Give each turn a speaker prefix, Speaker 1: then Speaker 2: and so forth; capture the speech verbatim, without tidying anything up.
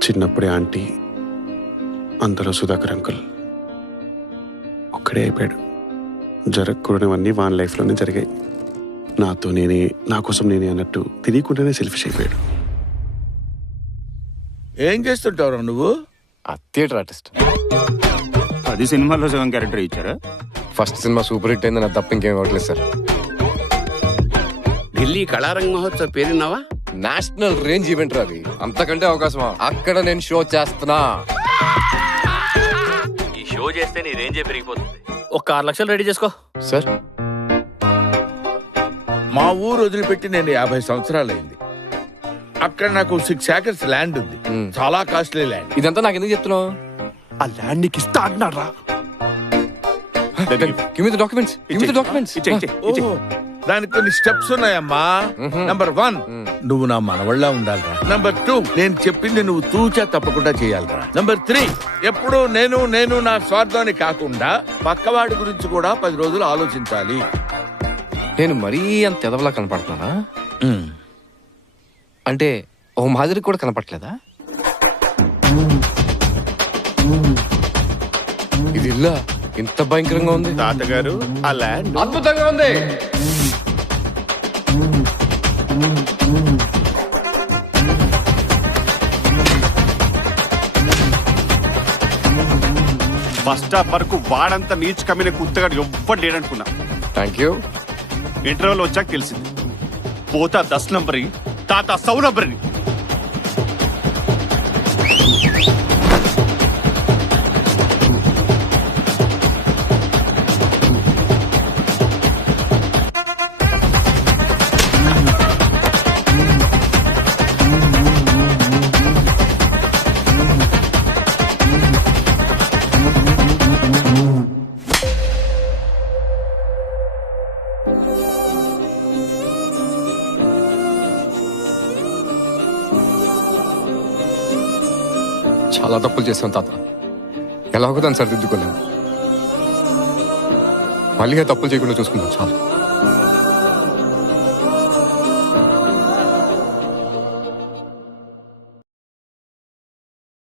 Speaker 1: చిన్నప్పుడే ఆంటీ, అంతలో సుధాకర్ అంకుల్. ఒక్కడే అయిపోయాడు. జరగకూడనివన్నీ వాన్ లైఫ్లోనే జరిగాయి. నాతో నేనే, నా కోసం నేనే అన్నట్టు తెలియకుండానే సెల్ఫిష్ అయిపోయాడు.
Speaker 2: ఏం చేస్తుంటావు నువ్వు?
Speaker 3: Theatre artist.
Speaker 4: పది సినిమాల్లో సగం క్యారెక్టర్ ఇచ్చారా?
Speaker 3: ఫస్ట్ సినిమా సూపర్ హిట్ అయింది, నాకు తప్ప ఇంకేం అవ్వట్లేదు సార్.
Speaker 5: ఢిల్లీ కళారంగ మహోత్సవ్ పేరున్నావా?
Speaker 3: నేషనల్ రేంజ్ ఈవెంట్ అది, అంతకంటే అవకాశమా? అక్కడ నేను షో చేస్తున్నా.
Speaker 6: ఈ షో చేస్తే నీ రేంజే పెరిగిపోతుంది.
Speaker 7: ఒక ఆరు లక్షలు రెడీ చేసుకో
Speaker 3: సార్.
Speaker 2: మా ఊరు వదిలిపెట్టి నేను యాభై సంవత్సరాలైంది. అక్కడ నాకు సిక్స్ ఏకర్స్ ల్యాండ్ ఉంది. చాలా కాస్ట్లీ ల్యాండ్.
Speaker 3: ఇదంతా నాకు ఎందుకు చెప్తున్నావు?
Speaker 1: ఆ ల్యాండ్ నీకు ఇస్తా అంటున్నాడు రా.
Speaker 3: డాక్యుమెంట్స్ డాక్యుమెంట్స్
Speaker 2: దానికి కొన్ని స్టెప్స్ ఉన్నాయమ్మా. నంబర్ వన్, నువ్వు నా మనవళ్ళ ఉండాలిరా. నంబర్ టూ, నేను చెప్పింది నువ్వు తూచా తప్పకుండా చేయాలిరా. నంబర్ త్రీ, ఎప్పుడూ నేను నేను నా స్వార్థాన్ని కాకుండా పక్కవాడి గురించి కూడా పది రోజులు ఆలోచించాలి.
Speaker 3: నేను మరీ అంత ఎదవలా కనపడుతున్నానా? అంటే ఓ మాదిరి కూడా కనపడలేదా? ఇది ఇల్లా ఇంత భయంకరంగా ఉంది?
Speaker 1: తాతగారు, ఆ ల్యాండ్
Speaker 3: అద్భుతంగా ఉంది.
Speaker 4: ఫస్ట్ స్టాప్ వరకు వాడంతా నీచ్ కమ్మిన కుత్తగాడు ఎవ్వడు లేడనుకున్నా.
Speaker 3: Thank you.
Speaker 4: ఇంటర్వెల్ వచ్చాక తెలిసింది, పోతా దస్ నంబరి, తాత సౌ నంబరి.
Speaker 3: చాలా తప్పులు చేశాను తాత, ఎలాగో దాన్ని సరిదిద్దుకోలేను. మళ్ళీ తప్పులు చేయకుండా చూసుకున్నాను చాలు.